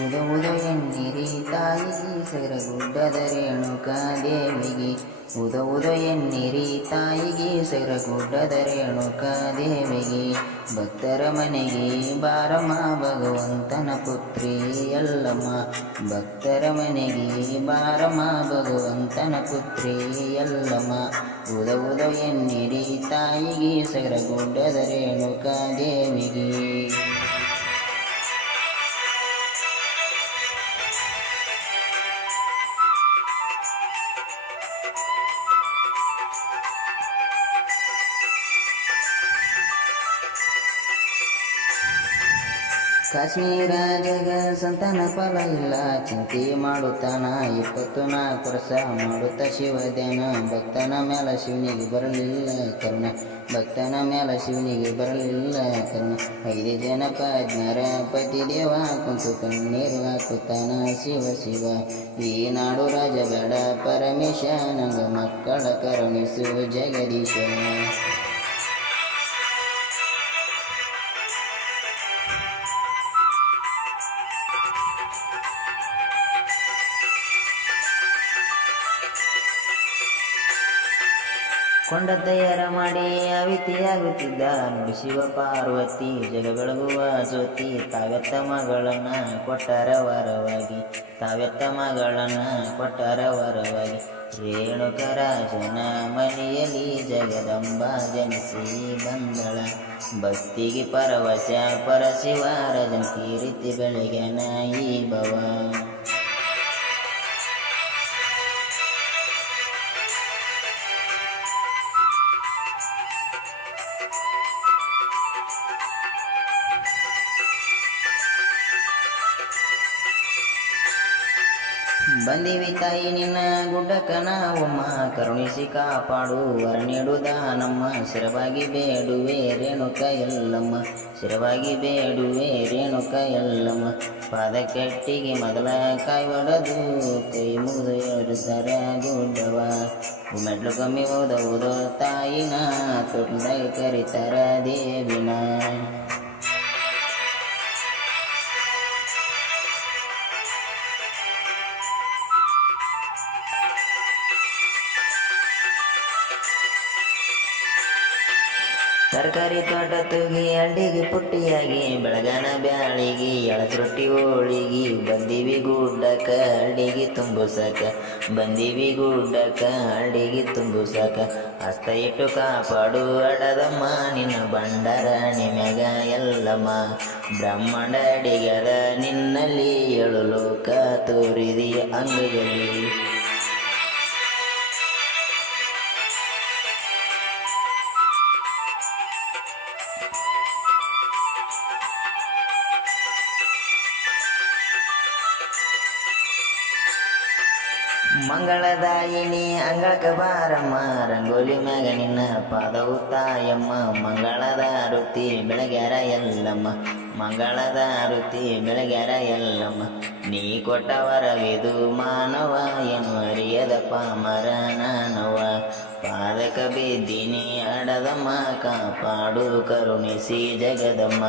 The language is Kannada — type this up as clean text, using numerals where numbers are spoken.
ಉದ ಉದ ಎನ್ನಿರಿ ತಾಯಿಗೆ ಸೆರಗುಡ್ಡದ ರೇಣುಕಾದೇವಿಗೆ ಉದ ಉದ ಎನ್ನಿರಿ ತಾಯಿಗೆ ಸೆರಗುಡ್ಡದ ರೇಣುಕಾದೇವಿಗೆ ಭಕ್ತರ ಮನೆಗೆ ಬಾರಮ್ಮ ಭಗವಂತನ ಪುತ್ರಿ ಎಲ್ಲಮ್ಮ ಭಕ್ತರ ಮನೆಗೆ ಬಾರಮ್ಮ ಭಗವಂತನ ಪುತ್ರಿ ಎಲ್ಲಮ್ಮ ಉದ ಉದ ಎನ್ನಿರಿ ತಾಯಿಗೆ ಸೆರಗುಡ್ಡದ ರೇಣುಕಾದೇವಿಗೆ ಕಾಶ್ಮೀರ ಜಗ ಸಂತಾನ ಫಲ ಇಲ್ಲ ಚಿಂತೆ ಮಾಡುತ್ತಾನ 24 ವರ್ಷ ಮಾಡುತ್ತ ಶಿವಧ್ಯಾನ ಭಕ್ತನ ಮೇಲ ಶಿವನಿಗೆ ಬರಲಿಲ್ಲ ಕರುಣ ಭಕ್ತನ ಮೇಲ ಶಿವನಿಗೆ ಬರಲಿಲ್ಲ ಕರುಣ 5 ಜನ ಪಜ್ಞರ ಪತಿದೇವ ಕುಂತು ಕಣ್ಣೀರು ಹಾಕುತ್ತಾನ ಶಿವ ಶಿವ ಈ ನಾಡು ರಾಜ ಬೇಡ ಪರಮೇಶ ನಂಗ ಮಕ್ಕಳ ಕರುಣಿಸು ಜಗದೀಶ ಕೊಂಡ ತಯಾರ ಮಾಡಿ ಅವಿತಿಯಾಗುತ್ತಿದ್ದ ನುಡಿ ಶಿವ ಪಾರ್ವತಿ ಜಗ ಬೆಳಗುವ ಜ್ಯೋತಿ ತಾವೆತ್ತ ಮಗಳನ್ನ ಕೊಟ್ಟರ ವರವಾಗಿ ತಾವೆತ್ತ ಮಗಳನ್ನ ಕೊಟ್ಟರ ವರವಾಗಿ ರೇಣುಕರಾಜನ ಮನೆಯಲ್ಲಿ ಜಗದಂಬ ಜನಿಸಿ ಬಂದಳ ಭಕ್ತಿಗೆ ಪರವಶ ಪರಶಿವರಾಜನ ಕೀರ್ತಿ ಬೆಳಗ್ಯಾನ ಈ ಭವ ಬಂದಿವಿ ತಾಯಿ ನಿನ್ನ ಗುಡ್ಡಕ್ಕನ ಒಮ್ಮ ಕರುಣಿಸಿ ಕಾಪಾಡು ವರ ನೀಡುದ ನಮ್ಮ ಶಿರವಾಗಿ ಬೇಡುವೆ ರೇಣುಕ ಎಲ್ಲಮ್ಮ ಶಿರವಾಗಿ ಬೇಡುವೆ ರೇಣುಕ ಎಲ್ಲಮ್ಮ ಪಾದ ಕೆಟ್ಟಿಗೆ ಮೊದಲ ಕಾಯಿ ಒಡೆದು ಕೈ ಮುಗಿದು ಏರುತ್ತರ ಗುಡ್ಡವ ಮೆಟ್ಲು ಕಮ್ಮಿ ಓದೋ ತಾಯಿನ ತೊಟ್ಲದಾಗ ಕರಿತಾರ ದೇವಿನ ತರಕಾರಿ ತೋಟ ತೂಗಿ ಅಡ್ಡಿಗೆ ಪುಟ್ಟಿಯಾಗಿ ಬೆಳಗನ ಬ್ಯಾಳಿಗೆ ಎಳಸರೊಟ್ಟಿ ಹೋಳಿಗೆ ಬಂದಿವಿ ಗುಡ್ಡಕ್ಕ ಅಡ್ಡಿಗೆ ತುಂಬುಸಕ ಬಂದಿವಿ ಗುಡ್ಡಕ್ಕ ಅಡ್ಡಿಗೆ ತುಂಬುಸಕ ಹಸ್ತ ಇಟ್ಟು ಕಾಪಾಡು ಅಡದಮ್ಮ ನಿನ್ನ ಬಂಡಾರ ನಿಮ್ಯಾಗ ಎಲ್ಲಮ್ಮ ಬ್ರಹ್ಮಾಂಡ ಅಡಿಗದ ನಿನ್ನಲ್ಲಿ 7 ಲೋಕ ತೋರಿದಿ ಅಂಗೈಯಲ್ಲಿ ಮಂಗಳದಾಯಿನಿ ಅಂಗಳಕ ಬಾರಮ್ಮ ರಂಗೋಲಿ ಮ್ಯಾಗ ನಿನ್ನ ಪಾದವು ತಾಯಮ್ಮ ಮಂಗಳದ ಆರುತಿ ಬೆಳಗ್ಯಾರ ಎಲ್ಲಮ್ಮ ಮಂಗಳದ ಆರುತಿ ಬೆಳಗ್ಯಾರ ಎಲ್ಲಮ್ಮ ನೀ ಕೊಟ್ಟ ವರವಿದು ಮಾನವ ಏನು ಅರಿಯದ ಪಾಮರ ನಾನವ ಪಾದಕ ಬಿದ್ದೀನಿ ಅಡದಮ್ಮ ಕಾಪಾಡು ಕರುಣಿಸಿ ಜಗದಮ್ಮ